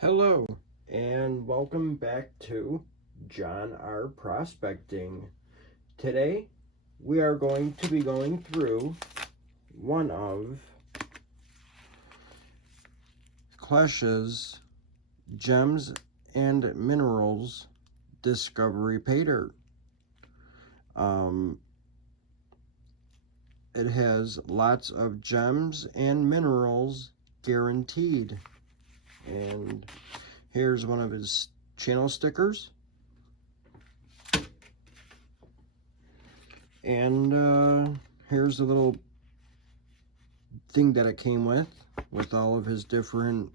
Hello, and welcome back to John R. Prospecting. Today, we are going to be going through one of Klesh's Gems and Minerals Discovery Paydirt. It has lots of gems and minerals guaranteed. And here's one of his channel stickers. And here's the little thing that it came with all of his different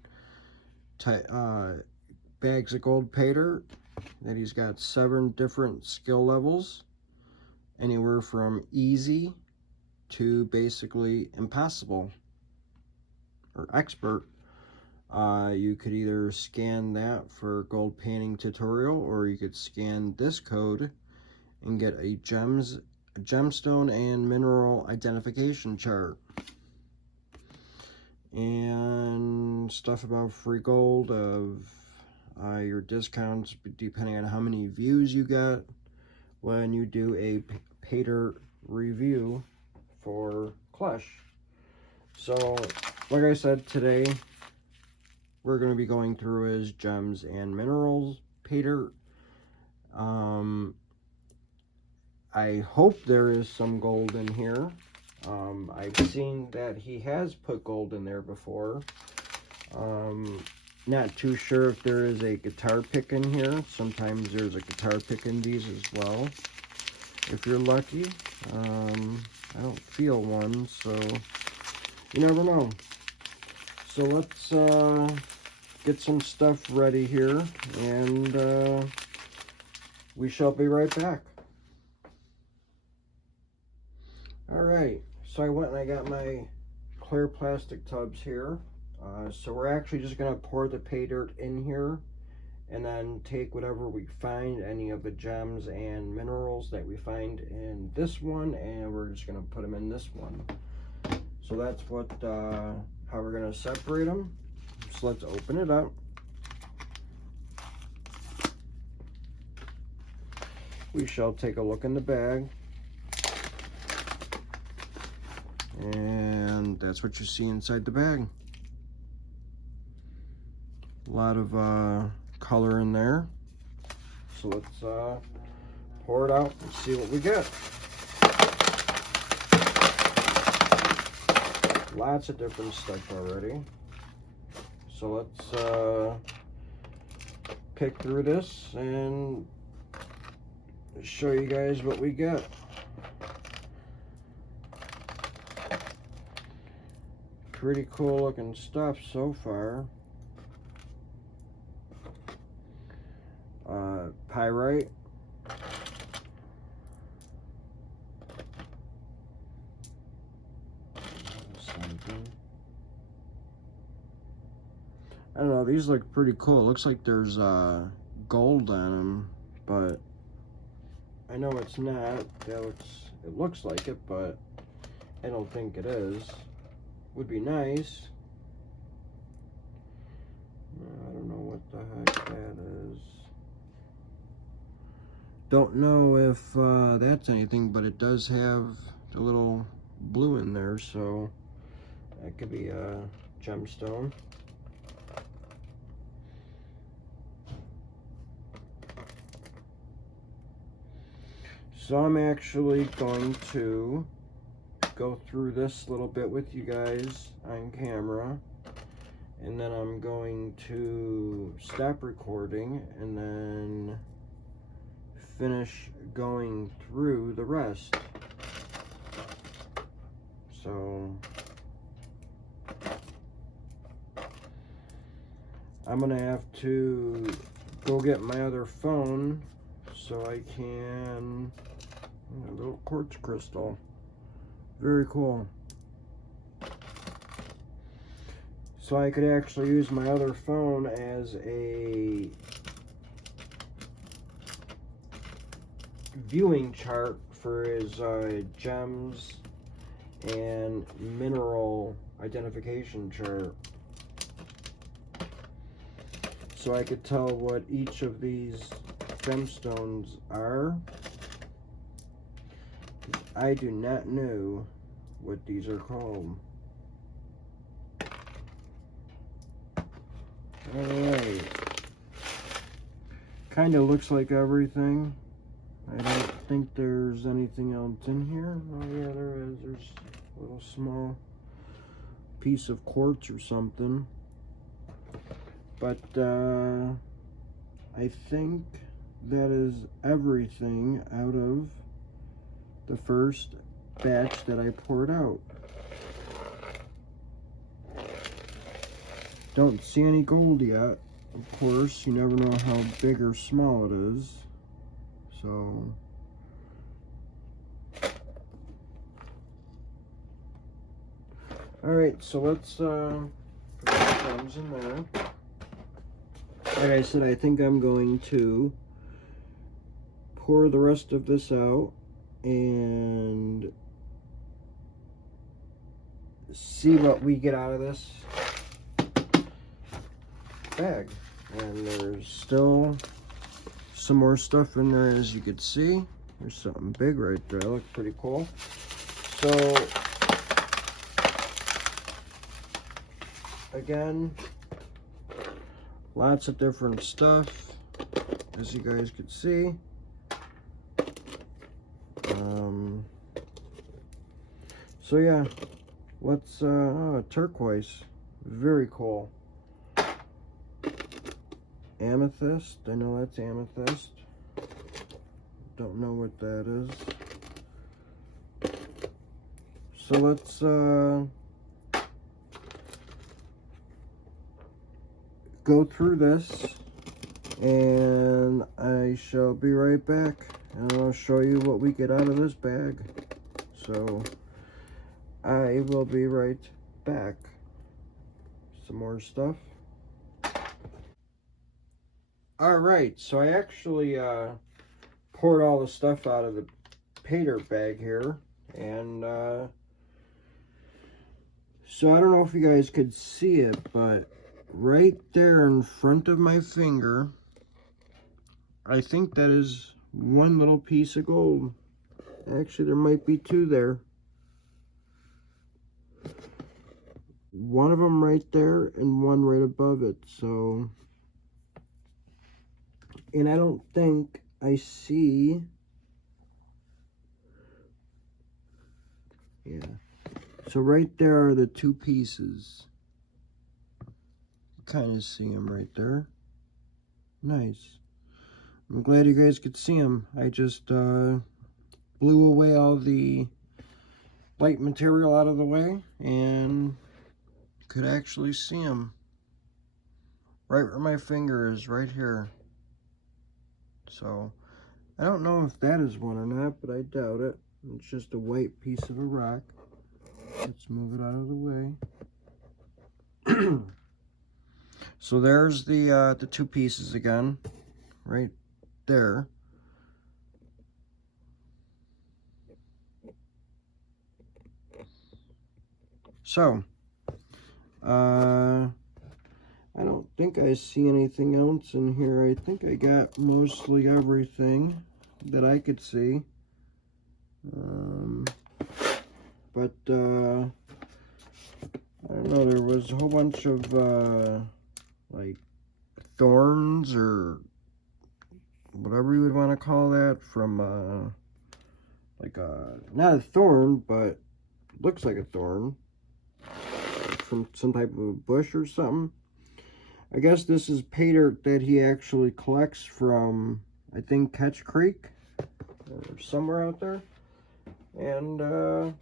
bags of gold Paydirt. That he's got 7 different skill levels, anywhere from easy to basically impossible or expert. You could either scan that for gold painting tutorial, or you could scan this code and get a gemstone and mineral identification chart. And stuff about free gold of your discounts depending on how many views you get when you do a Paydirt review for Klesh. So, like I said, today we're going to be going through his gems and minerals Paydirt. I hope there is some gold in here. I've seen that he has put gold in there before. Not too sure if there is a guitar pick in here. Sometimes there's a guitar pick in these as well, if you're lucky. I don't feel one, so you never know. So let's get some stuff ready here, and we shall be right back. Alright, so I went and I got my clear plastic tubs here. So we're actually just going to pour the Paydirt in here, and then take whatever we find, any of the gems and minerals that we find in this one, and we're just going to put them in this one. So that's what how we're going to separate them. So let's open it up. We shall take a look in the bag. And that's what you see inside the bag. A lot of color in there. So let's pour it out and see what we get. Lots of different stuff already. So let's pick through this and show you guys what we get. Pretty cool looking stuff so far. Pyrite. I don't know, these look pretty cool. It looks like there's gold on them, but I know it's not. It looks like it, but I don't think it is. Would be nice. I don't know what the heck that is. Don't know if that's anything, but it does have a little blue in there, so that could be a gemstone. So I'm actually going to go through this little bit with you guys on camera, and then I'm going to stop recording and then finish going through the rest. So I'm gonna have to go get my other phone so I can, a little quartz crystal. Very cool. So I could actually use my other phone as a viewing chart for his gems and mineral identification chart. so I could tell what each of these gemstones are. I do not know what these are called. Alright. Kind of looks like everything. I don't think there's anything else in here. Oh yeah, there is. There's a little small piece of quartz or something. But I think that is everything out of the first batch that I poured out. Don't see any gold yet. Of course, you never know how big or small it is. So alright, so let's put the gems in there. Like I said, I think I'm going to pour the rest of this out and see what we get out of this bag. And there's still some more stuff in there, as you can see. There's something big right there. That looks pretty cool. So again, lots of different stuff, as you guys can see. So yeah, let's turquoise, very cool. Amethyst, I know that's amethyst. Don't know what that is. So let's go through this, and I shall be right back, and I'll show you what we get out of this bag. So I will be right back. Some more stuff. Alright, so I actually poured all the stuff out of the Paydirt bag here, and so I don't know if you guys could see it, but right there in front of my finger, I think that is one little piece of gold. Actually, there might be two there. One of them right there and one right above it. So, and I don't think I see, yeah. So right there are the two pieces. Kind of see them right there. Nice. I'm glad you guys could see them. I just blew away all the light material out of the way and could actually see them. Right where my finger is, right here. So, I don't know if that is one or not, but I doubt it. It's just a white piece of a rock. Let's move it out of the way. So there's the two pieces again, right there. So, I don't think I see anything else in here. I think I got mostly everything that I could see. But I don't know, there was a whole bunch of like thorns or whatever you would want to call that from like not a thorn, but looks like a thorn from some type of a bush or something. I guess this is Paydirt that he actually collects from, I think, Ketch Creek or somewhere out there. And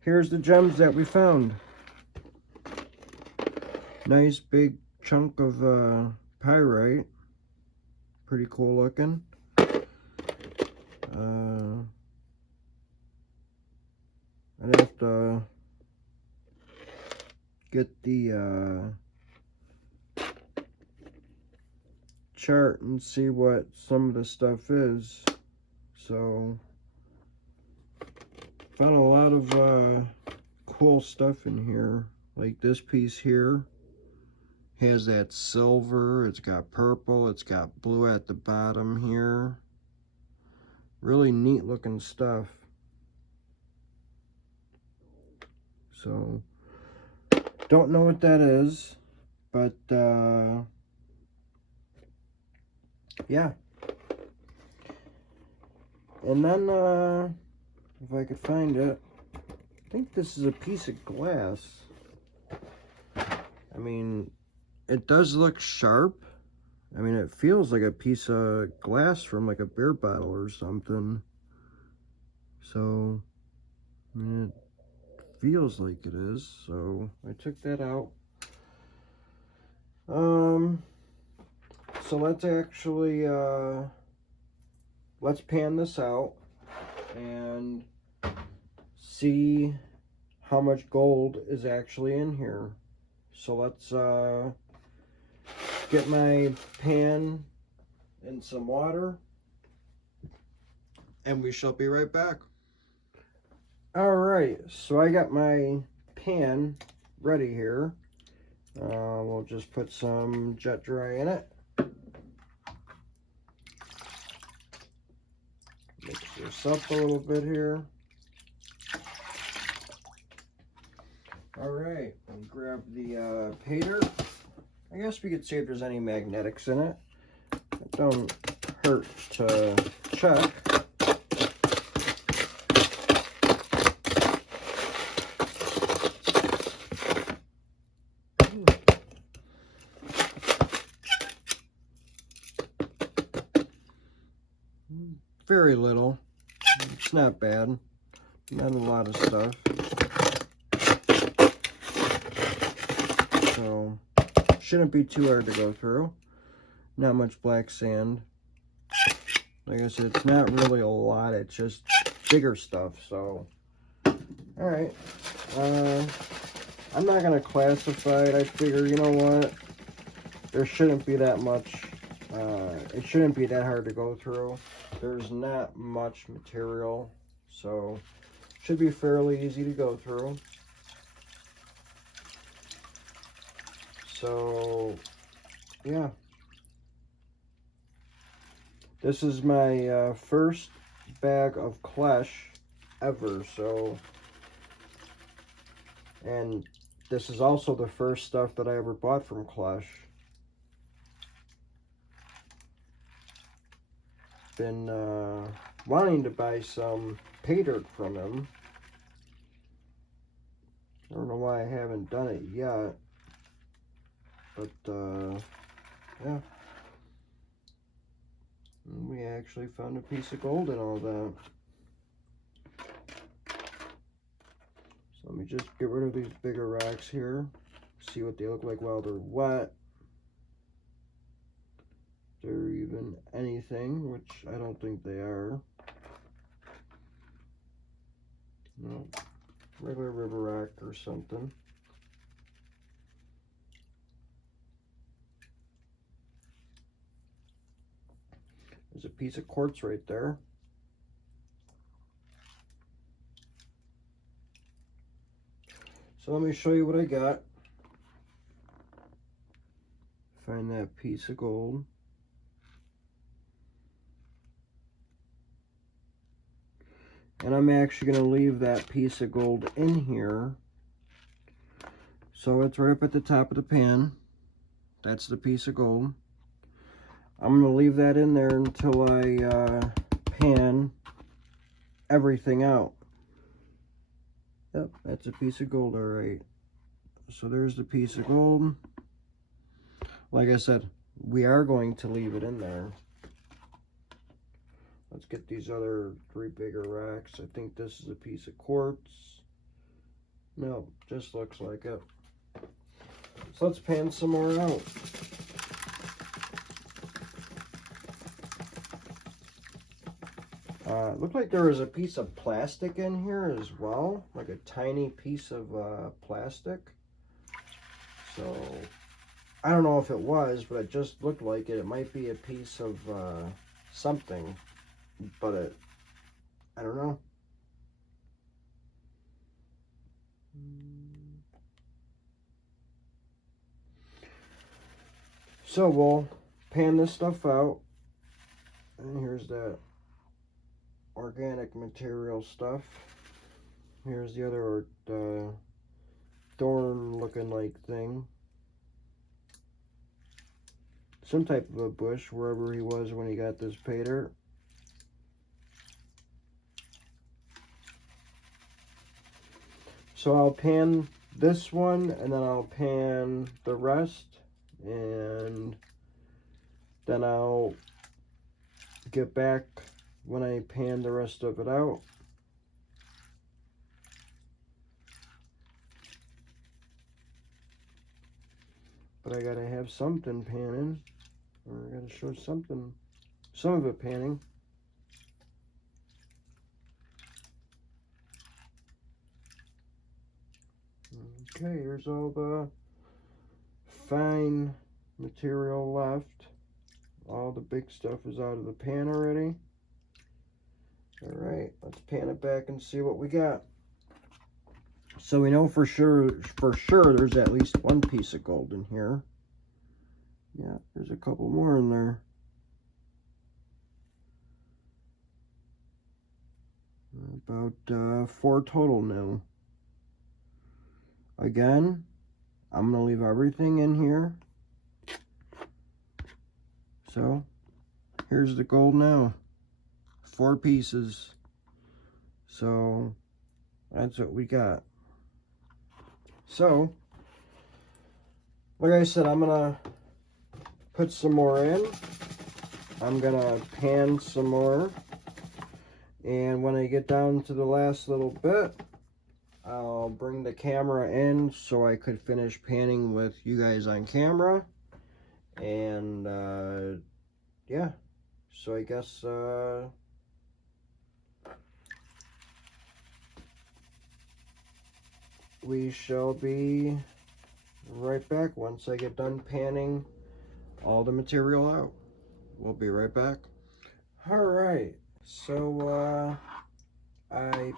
here's the gems that we found. Nice big chunk of pyrite. Pretty cool looking. I'd have to get the chart and see what some of the stuff is. So found a lot of cool stuff in here, like this piece here Has that silver, it's got purple, it's got blue at the bottom here. Really neat looking stuff. So, don't know what that is, but yeah. And then, if I could find it, I think this is a piece of glass. I mean, it does look sharp. I mean, it feels like a piece of glass from like a beer bottle or something. So, I mean, it feels like it is. So, I took that out. So let's actually, let's pan this out and see how much gold is actually in here. So let's get my pan in some water and we shall be right back. Alright, so I got my pan ready here. We'll just put some jet dry in it. Mix this up a little bit here. Alright, and grab the Paydirt. I guess we could see if there's any magnetics in it. It don't hurt to check. Very little. It's not bad. Not a lot of stuff. So, shouldn't be too hard to go through. Not much black sand. Like I said, it's not really a lot. It's just bigger stuff. So, alright. I'm not going to classify it. I figure, you know what? There shouldn't be that much. It shouldn't be that hard to go through. There's not much material. So, should be fairly easy to go through. So, yeah. This is my first bag of Klesh ever, so, and this is also the first stuff that I ever bought from Klesh. Been wanting to buy some Paydirt from him. I don't know why I haven't done it yet, but yeah. And we actually found a piece of gold in all that. So let me just get rid of these bigger rocks here. See what they look like while they're wet. If they're even anything, which I don't think they are. No, regular river rock or something. There's a piece of quartz right there. So let me show you what I got. Find that piece of gold. And I'm actually going to leave that piece of gold in here. So it's right up at the top of the pan. That's the piece of gold. I'm going to leave that in there until I pan everything out. Yep, that's a piece of gold, alright. So there's the piece of gold. Like I said, we are going to leave it in there. Let's get these other three bigger racks. I think this is a piece of quartz. No, just looks like it. So let's pan some more out. Looked like there was a piece of plastic in here as well, like a tiny piece of plastic. So I don't know if it was, but it just looked like it. It might be a piece of something, but I don't know. So we'll pan this stuff out. And here's that organic material stuff. Here's the other thorn looking like thing. Some type of a bush wherever he was when he got this Paydirt. So I'll pan this one and then I'll pan the rest, and then I'll get back when I pan the rest of it out. But I gotta have something panning, or I gotta show something, some of it panning. Okay, here's all the fine material left. All the big stuff is out of the pan already. Alright, let's pan it back and see what we got. So we know for sure there's at least one piece of gold in here. Yeah, there's a couple more in there. About 4 total now. Again, I'm going to leave everything in here. So, here's the gold now. 4 pieces. So, that's what we got. So, like I said, I'm going to put some more in. I'm going to pan some more. And when I get down to the last little bit, I'll bring the camera in so I could finish panning with you guys on camera. And, yeah. So I guess, we shall be right back once I get done panning all the material out. We'll be right back. Alright, so I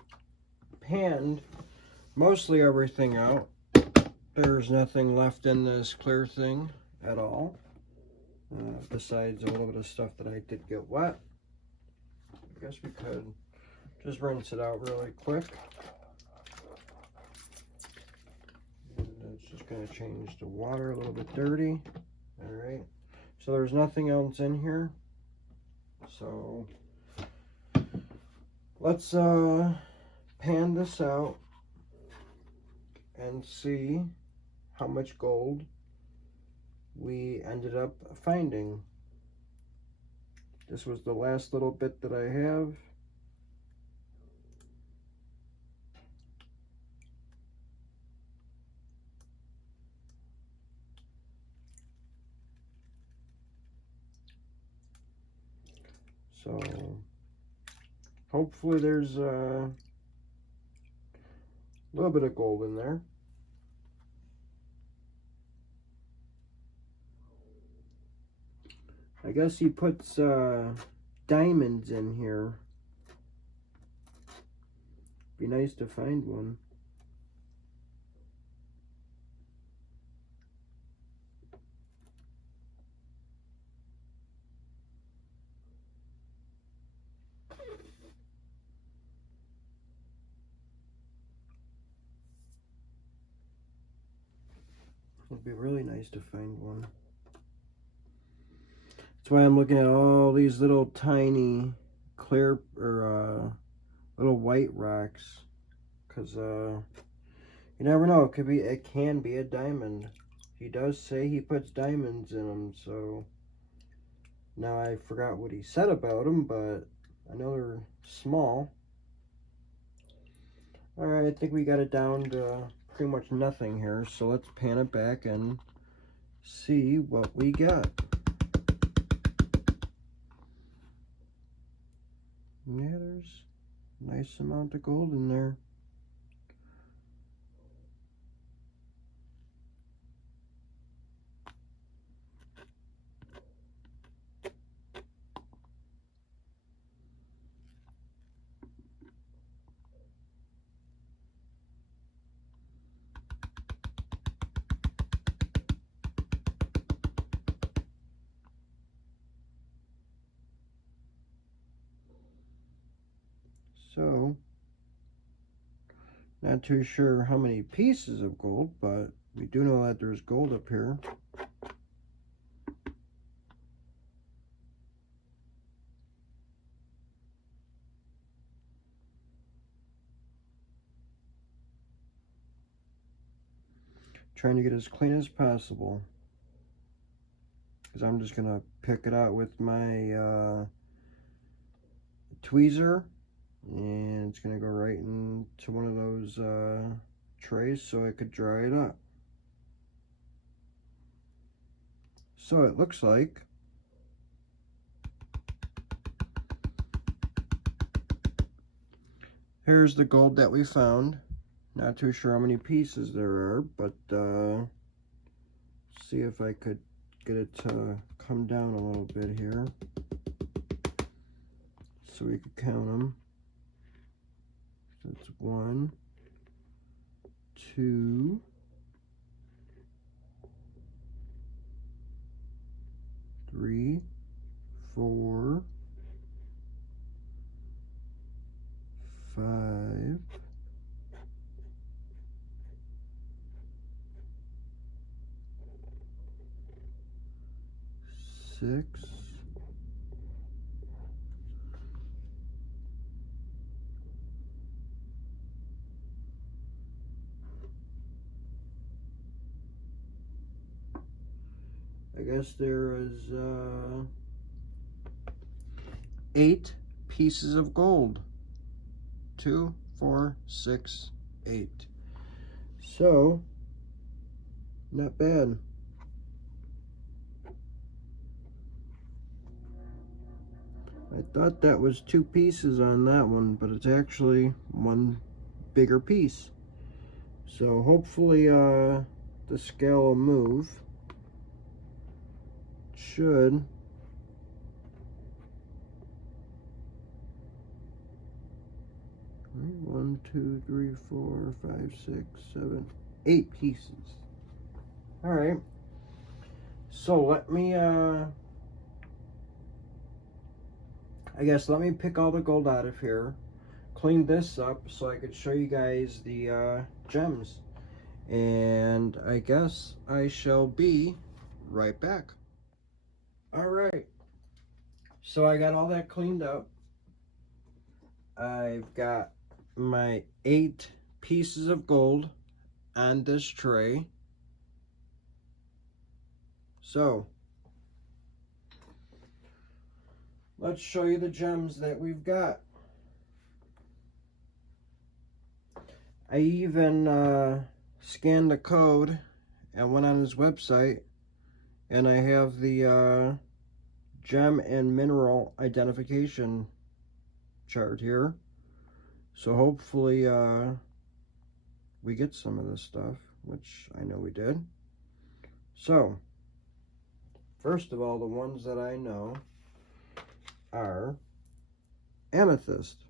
panned mostly everything out. There's nothing left in this clear thing at all, besides a little bit of stuff that I did get wet. I guess we could just rinse it out really quick. It's just going to change the water a little bit dirty. Alright, so there's nothing else in here. So let's pan this out and see how much gold we ended up finding. This was the last little bit that I have. So hopefully there's a little bit of gold in there. I guess he puts diamonds in here. Be nice to find one. It'd be really nice to find one. That's why I'm looking at all these little tiny clear or little white rocks, because you never know. It can be a diamond. He does say he puts diamonds in them, so now I forgot what he said about them, but I know they're small. Alright, I think we got it down to pretty much nothing here, so let's pan it back and see what we got. Yeah, there's a nice amount of gold in there. So, not too sure how many pieces of gold, but we do know that there's gold up here. Trying to get as clean as possible, because I'm just going to pick it out with my tweezer, and it's going to go right into one of those trays so I could dry it up. So it looks like here's the gold that we found. Not too sure how many pieces there are, but see if I could get it to come down a little bit here so we could count them. So it's 1, 2, 3, 4, 5, 6, 8 pieces of gold. 2, 4, 6, 8. So, not bad. I thought that was 2 pieces on that one, but it's actually one bigger piece. So hopefully the scale will move. It should. One, 2, 3, 4, 5, 6, 7, 8 pieces. All right. So let me let me pick all the gold out of here, clean this up so I could show you guys the gems, and I guess I shall be right back. All right, so I got all that cleaned up. I've got my 8 pieces of gold on this tray. So let's show you the gems that we've got. I even scanned the code and went on his website, and I have the gem and mineral identification chart here. So hopefully we get some of this stuff, which I know we did. So first of all, the ones that I know are amethyst.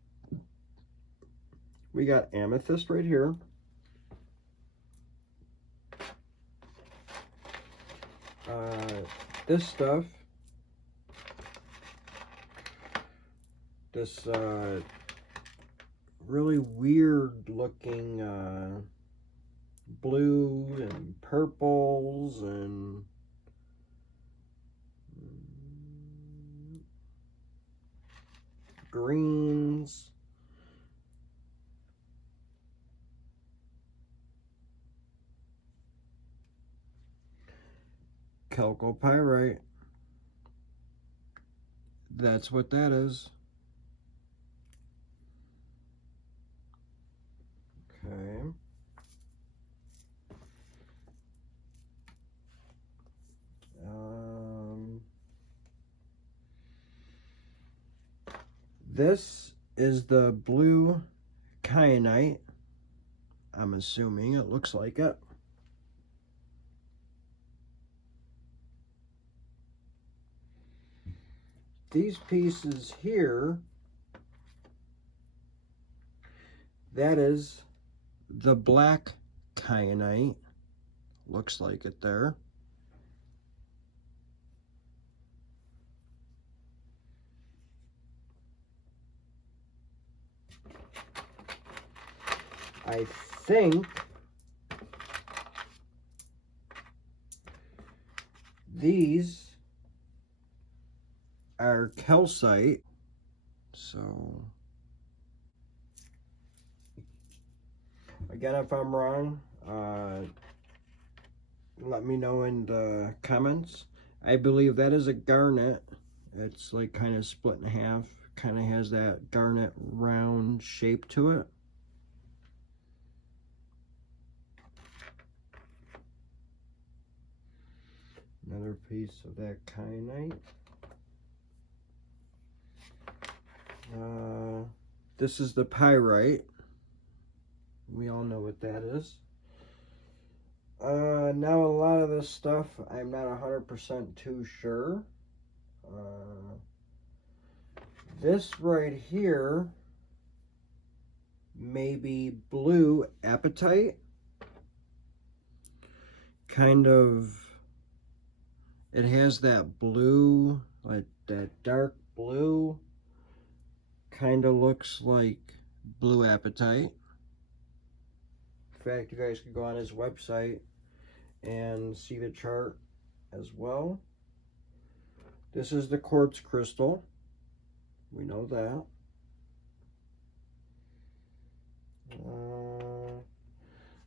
We got amethyst right here. This stuff, this really weird looking blue and purples and greens. Chalcopyrite. That's what that is. Okay. This is the blue kyanite. I'm assuming it looks like it. These pieces here, that is the black kyanite. Looks like it there. I think these are calcite. So again, if I'm wrong, let me know in the comments. I believe that is a garnet. It's like kind of split in half, kind of has that garnet round shape to it. Another piece of that kyanite. This is the pyrite. We all know what that is. Now a lot of this stuff I'm not 100% too sure. This right here may be blue apatite. Kind of, it has that blue, like that dark blue. Kind of looks like blue apatite. In fact, you guys can go on his website and see the chart as well. This is the quartz crystal. We know that.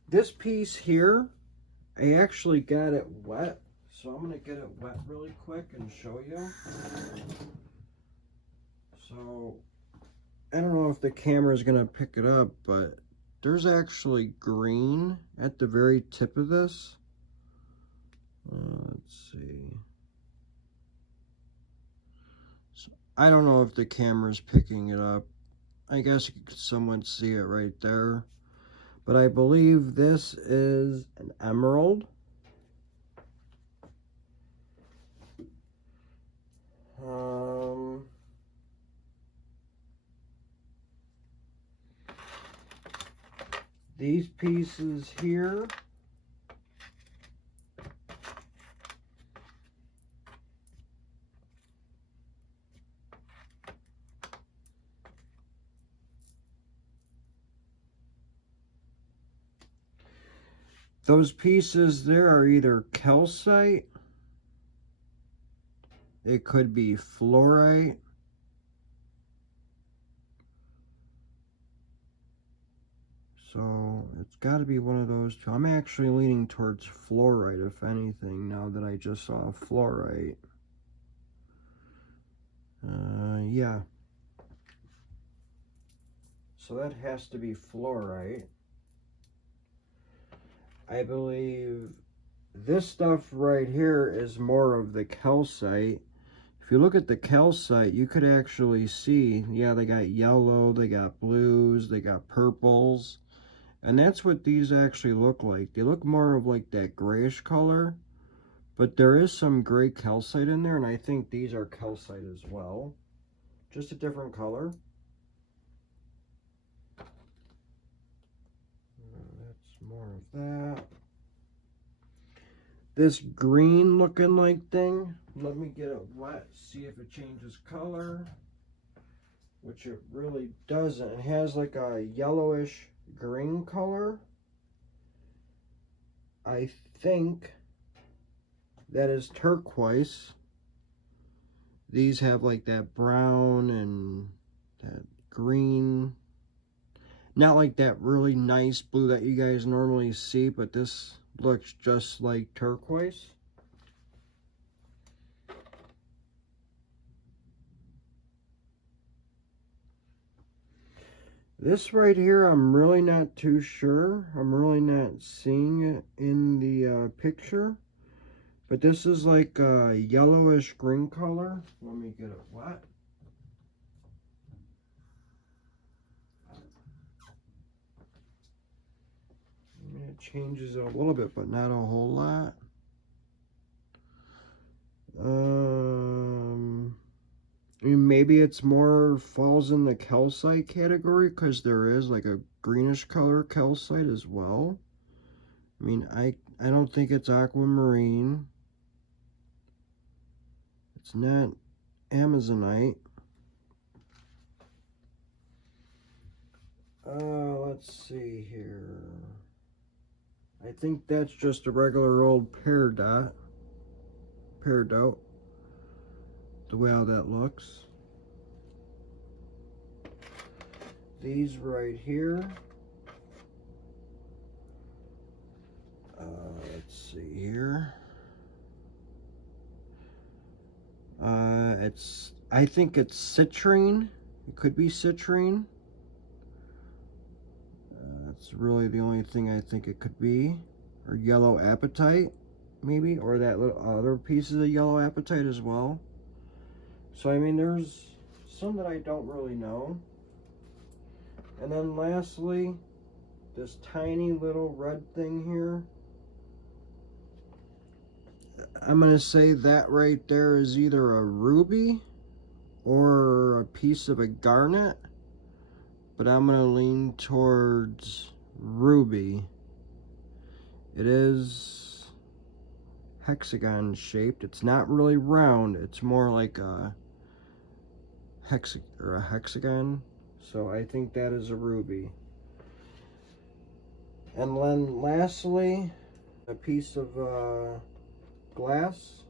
This piece here, I actually got it wet, so I'm going to get it wet really quick and show you. So, I don't know if the camera is going to pick it up, but there's actually green at the very tip of this. Let's see. So, I don't know if the camera's picking it up. I guess you could somewhat see it right there. But I believe this is an emerald. These pieces here, those pieces there are either calcite, it could be fluorite, so it's got to be one of those two. I'm actually leaning towards fluorite, if anything, now that I just saw fluorite. Yeah. So that has to be fluorite. I believe this stuff right here is more of the calcite. If you look at the calcite, you could actually see, yeah, they got yellow, they got blues, they got purples. And that's what these actually look like. They look more of like that grayish color. But there is some gray calcite in there, and I think these are calcite as well. Just a different color. That's more of that. This green looking like thing, let me get it wet, see if it changes color, which it really doesn't. It has like a yellowish green color. I think that is turquoise. These have like that brown and that green. Not like that really nice blue that you guys normally see, but this looks just like turquoise. This right here, I'm really not too sure. I'm really not seeing it in the picture. But this is like a yellowish green color. Let me get it wet. It changes a little bit, but not a whole lot. I mean, maybe it's more falls in the calcite category because there is like a greenish color calcite as well. I mean, I don't think it's aquamarine. It's not Amazonite. let's see here. I think that's just a regular old Paydirt. The way how that looks. These right here. Let's see here. I think it's Citrine. It could be Citrine. That's really the only thing I think it could be. Or yellow apatite, maybe, or that little other pieces of yellow apatite as well. So I mean, there's some that I don't really know. And then lastly, this tiny little red thing here. I'm gonna say that right there is either a ruby or a piece of a garnet, but I'm gonna lean towards ruby. It is hexagon shaped. It's not really round. It's more like a hexagon. So I think that is a ruby. And then lastly, a piece of glass.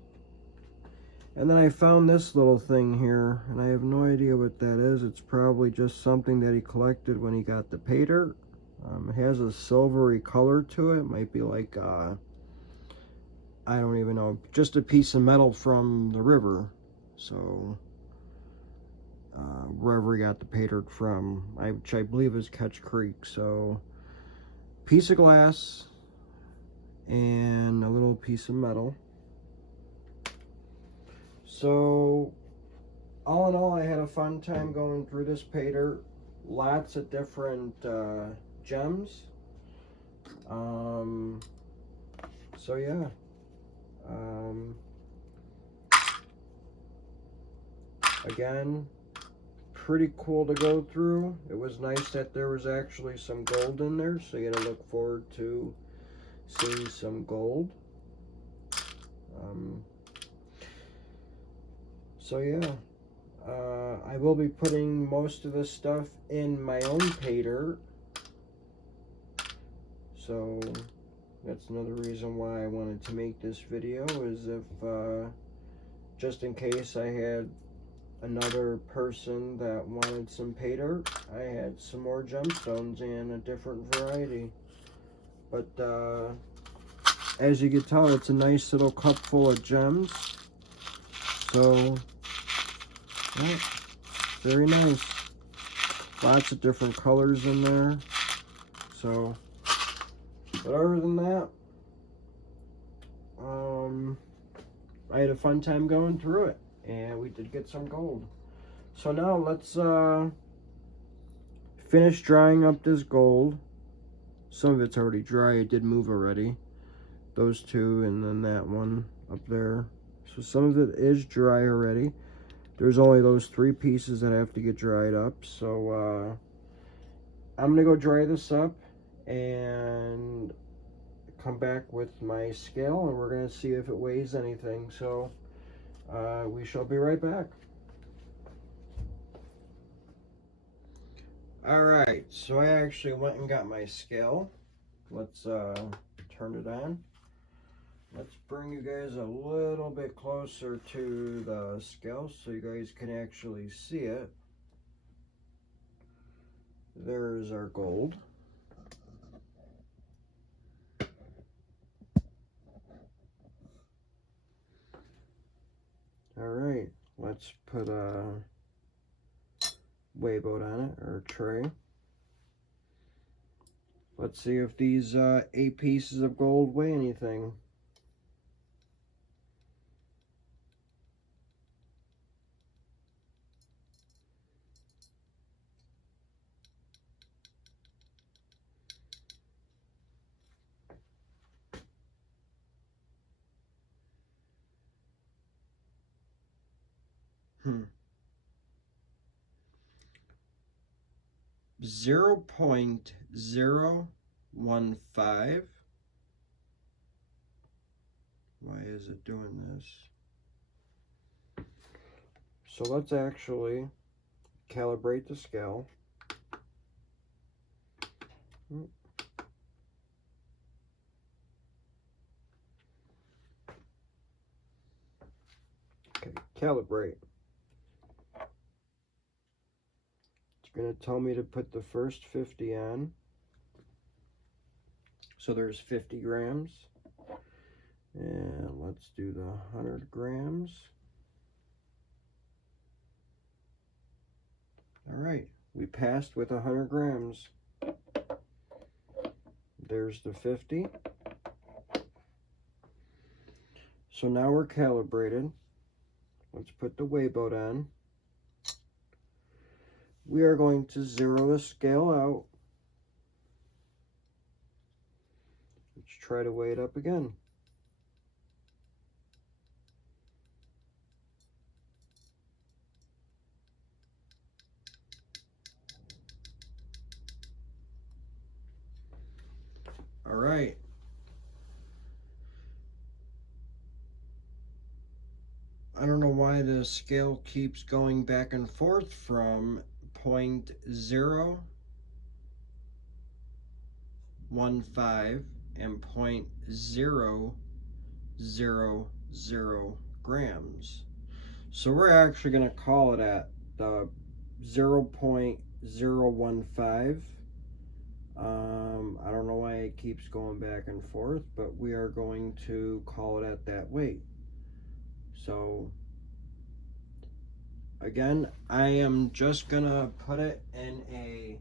And then I found this little thing here, and I have no idea what that is. It's probably just something that he collected when he got the Paydirt. It has a silvery color to it. It might be like, I don't even know, just a piece of metal from the river. So, wherever he got the Paydirt from, which I believe is Ketch Creek. So, piece of glass and a little piece of metal. So, all in all, I had a fun time going through this Paydirt. Lots of different gems. So yeah. Again, pretty cool to go through. It was nice that there was actually some gold in there, so you gotta look forward to seeing some gold. So yeah, I will be putting most of this stuff in my own Paydirt. So that's another reason why I wanted to make this video, is if just in case I had another person that wanted some Paydirt, I had some more gemstones and a different variety. But as you can tell, it's a nice little cup full of gems. So yeah, very nice. Lots of different colors in there. So, but other than that, I had a fun time going through it, and we did get some gold. So now let's finish drying up this gold. Some of it's already dry. It did move already. Those two, and then that one up there. So some of it is dry already. There's only those 3 pieces that have to get dried up. So I'm gonna go dry this up and come back with my scale, and we're gonna see if it weighs anything. So we shall be right back. Alright, so I actually went and got my scale. Let's turn it on. Let's bring you guys a little bit closer to the scale so you guys can actually see it. There's our gold. Alright, let's put a weigh boat on it, or a tray. Let's see if these 8 pieces of gold weigh anything. Hmm. 0.015. Why is it doing this? So let's actually calibrate the scale. Okay, calibrate. It's going to tell me to put the first 50 on. So there's 50 grams. And let's do the 100 grams. All right, we passed with 100 grams. There's the 50. So now we're calibrated. Let's put the weigh boat on. We are going to zero the scale out. Let's try to weigh it up again. All right. I don't know why the scale keeps going back and forth from 0.015 and 0.000 grams. So we're actually going to call it at the 0.015. I don't know why it keeps going back and forth, but we are going to call it at that weight. So again, I am just gonna put it in a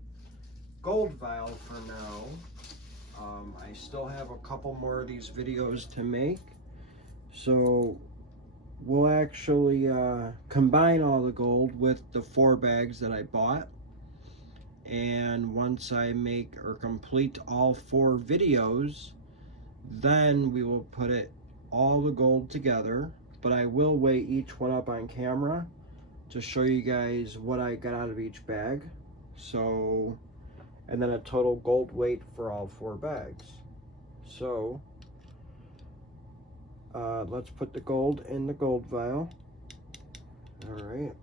gold vial for now. I still have a couple more of these videos to make, so we'll actually combine all the gold with the 4 bags that I bought. And once I make or complete all 4 videos, then we will put it all the gold together. But I will weigh each one up on camera to show you guys what I got out of each bag. So, and then a total gold weight for all 4 bags. So, let's put the gold in the gold vial. All right.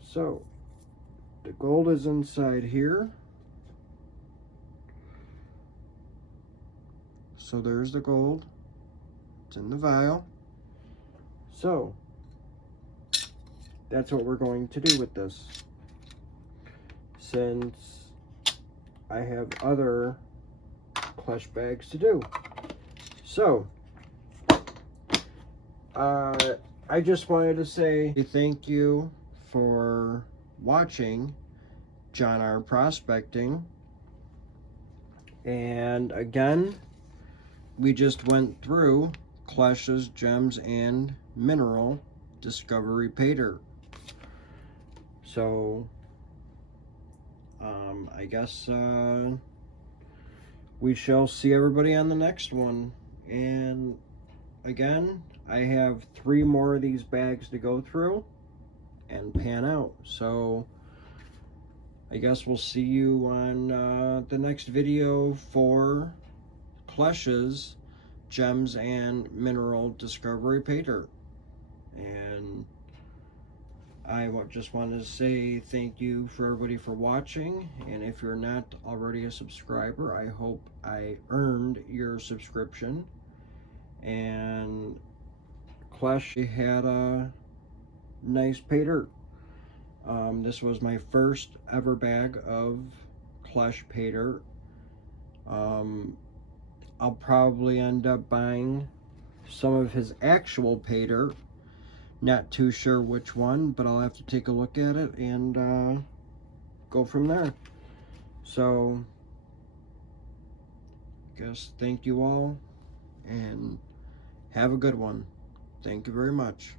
So, the gold is inside here. So there's the gold. It's in the vial. So, that's what we're going to do with this. Since I have other Klesh bags to do. So, I just wanted to say thank you for watching John R. Prospecting. And again, we just went through Klesh's Gems and Mineral Discovery Paydirt. So, I guess we shall see everybody on the next one. And again, I have 3 more of these bags to go through and pan out. So I guess we'll see you on the next video for Klesh's Gems and Mineral Discovery Paydirt. And I just wanted to say thank you for everybody for watching, and if you're not already a subscriber, I hope I earned your subscription. And Klesh had a nice Paydirt. This was my first ever bag of Klesh Paydirt. I'll probably end up buying some of his actual Paydirt. Not too sure which one, but I'll have to take a look at it and go from there. So, I guess thank you all, and have a good one. Thank you very much.